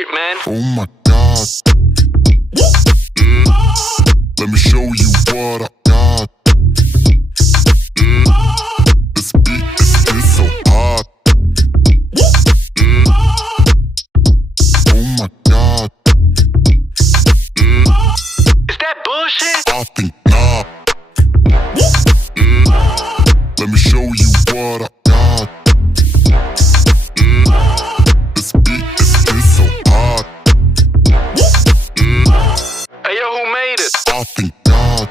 shit, man. Oh my God. Let me show you what I got. This beat is so hot. Oh my God. Is that bullshit? I think not. Let me show you what I got. This beat is so hot. Hey, yo, who made it? I think God.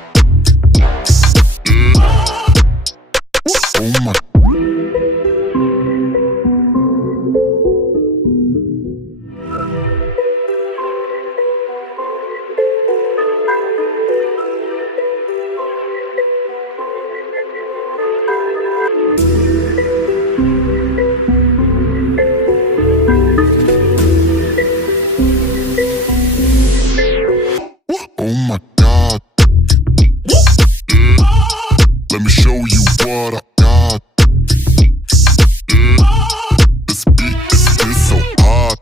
Oh my. Oh my God. Let me show you what I got. This beat is so hot.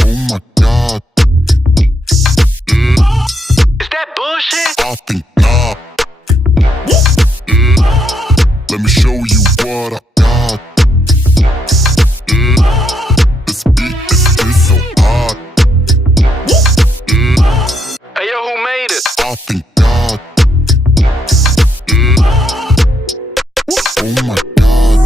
Oh my God. Is that bullshit? I think not. Let me show you what I got. This beat is so hot. Hey, yo, who made it? I think God. Oh my God.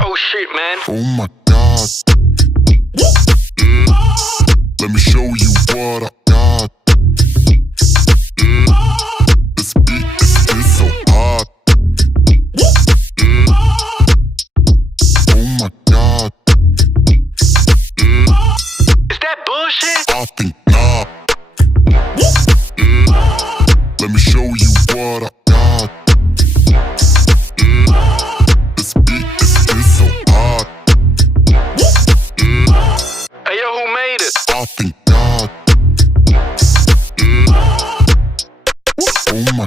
Oh shit, man. Oh my God. Let me show you what I got. This beat is so hot. Oh my God. Is that bullshit? I think not. Let me show you what I got. This beat is so hot. Hey, yo, who made it? I think God. Oh my